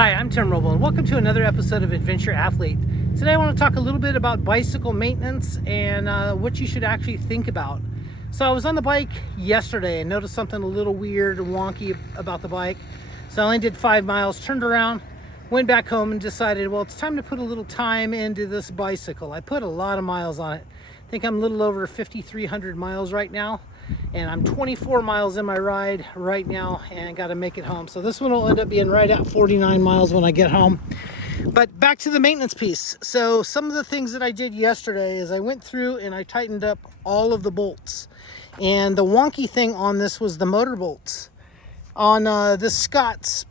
Hi, I'm Tim Roble, and welcome to another episode of Adventure Athlete. Today I want to talk a little bit about bicycle maintenance and what you should actually think about. So I was on the bike yesterday and noticed something a little weird and wonky about the bike. So I only did 5 miles, turned around, went back home and decided, well, it's time to put a little time into this bicycle. I put a lot of miles on it. I think I'm a little over 5,300 miles right now. And I'm 24 miles in my ride right now and got to make it home. So this one will end up being right at 49 miles when I get home. But back to the maintenance piece. So some of the things that I did yesterday is I went through and I tightened up all of the bolts. And the wonky thing on this was the motor bolts. On this Scott's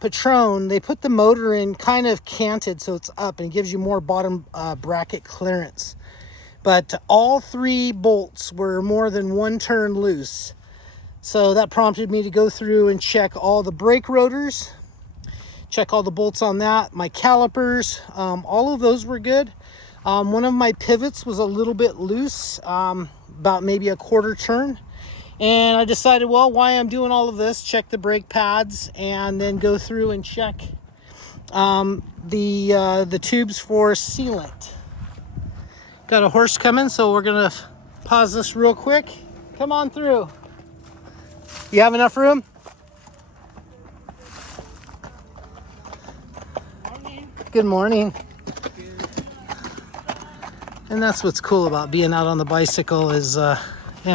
Patron, they put the motor in kind of canted so it's up and it gives you more bottom bracket clearance. But all 3 bolts were more than 1 turn loose. So that prompted me to go through and check all the brake rotors, check all the bolts on that, my calipers, all of those were good. One of my pivots was a little bit loose, about maybe a 1/4 turn. And I decided, well, while I'm doing all of this, check the brake pads and then go through and check the tubes for sealant. Got a horse coming, so we're gonna pause this real quick. Come on through. You have enough room? Morning. Good morning. And that's what's cool about being out on the bicycle is,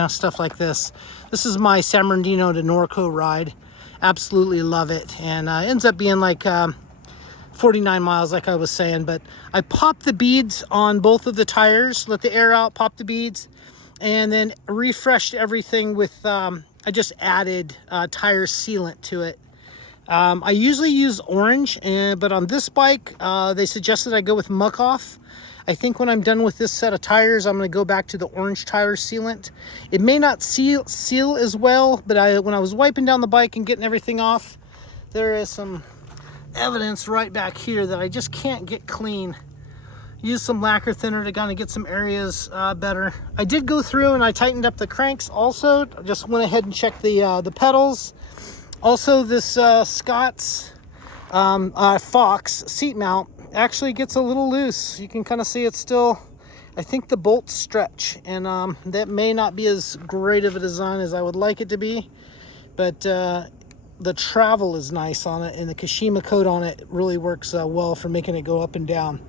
stuff like this. This is my San Bernardino to Norco ride. Absolutely love it. And ends up being like 49 miles like I was saying, but I popped the beads on both of the tires, let the air out, popped the beads, and then refreshed everything with, I just added tire sealant to it. I usually use orange, but on this bike, they suggested I go with Muck Off. I think when I'm done with this set of tires, I'm going to go back to the orange tire sealant. It may not seal as well, but when I was wiping down the bike and getting everything off, there is some evidence right back here that I just can't get clean. Use some lacquer thinner to kind of get some areas better. I did go through and I tightened up the cranks also. I just went ahead and checked the pedals. Also, this Scott's Fox seat mount actually gets a little loose. You can kind of see it's still, I think the bolts stretch, and that may not be as great of a design as I would like it to be, but the travel is nice on it, and the Kashima coat on it really works well for making it go up and down.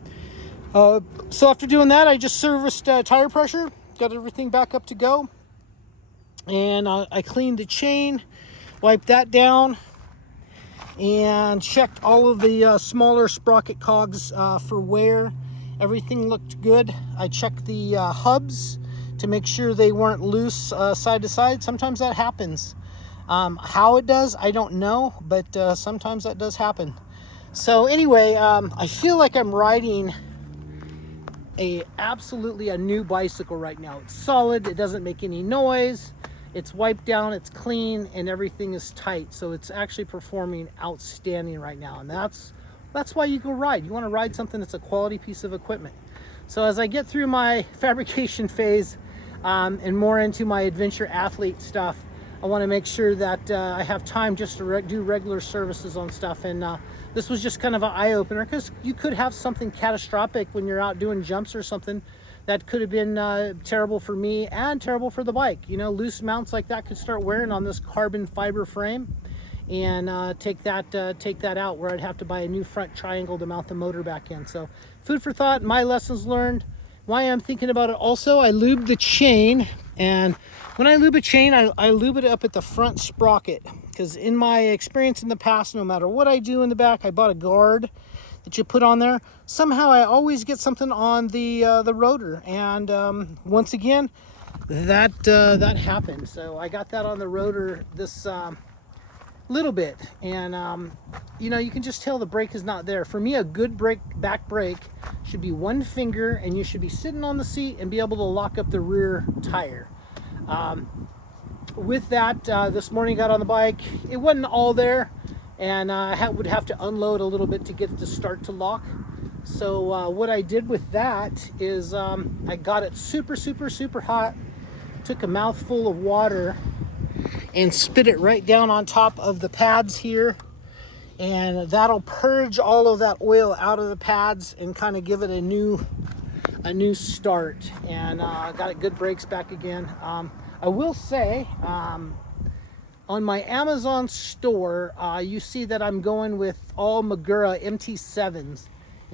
So after doing that, I just serviced tire pressure, got everything back up to go, and I cleaned the chain, wiped that down, and checked all of the smaller sprocket cogs for wear. Everything looked good. I checked the hubs to make sure they weren't loose side to side. Sometimes that happens. How it does, I don't know, but sometimes that does happen. So anyway, I feel like I'm riding absolutely a new bicycle right now. It's solid, it doesn't make any noise, it's wiped down, it's clean, and everything is tight. So it's actually performing outstanding right now, and that's why you go ride. You want to ride something that's a quality piece of equipment. So as I get through my fabrication phase and more into my adventure athlete stuff, I want to make sure that I have time just to do regular services on stuff. And this was just kind of an eye-opener, because you could have something catastrophic when you're out doing jumps or something that could have been terrible for me and terrible for the bike. You know, loose mounts like that could start wearing on this carbon fiber frame and take that out, where I'd have to buy a new front triangle to mount the motor back in. So food for thought, my lessons learned. Why I'm thinking about it also, I lubed the chain, and when I lube a chain, I lube it up at the front sprocket, because in my experience in the past, no matter what I do in the back, I bought a guard that you put on there. Somehow I always get something on the rotor, and once again, that happened. So I got that on the rotor this little bit, and you can just tell the brake is not there. For me, a good back brake should be 1 finger, and you should be sitting on the seat and be able to lock up the rear tire. With that, this morning got on the bike, it wasn't all there, and I would have to unload a little bit to get it to start to lock. So what I did with that is I got it super hot, took a mouthful of water and spit it right down on top of the pads here, and that'll purge all of that oil out of the pads and kind of give it a new start. And got it good brakes back again. I will say, on my Amazon store, you see that I'm going with all Magura MT7s.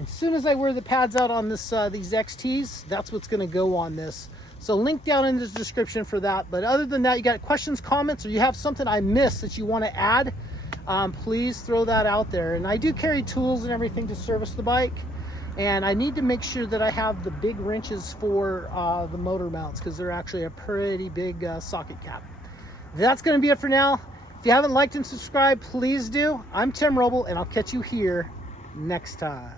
As soon as I wear the pads out on this these XTs, that's what's going to go on this. So link down in the description for that. But other than that, you got questions, comments, or you have something I missed that you want to add, please throw that out there. And I do carry tools and everything to service the bike. And I need to make sure that I have the big wrenches for the motor mounts, because they're actually a pretty big socket cap. That's going to be it for now. If you haven't liked and subscribed, please do. I'm Tim Roble, and I'll catch you here next time.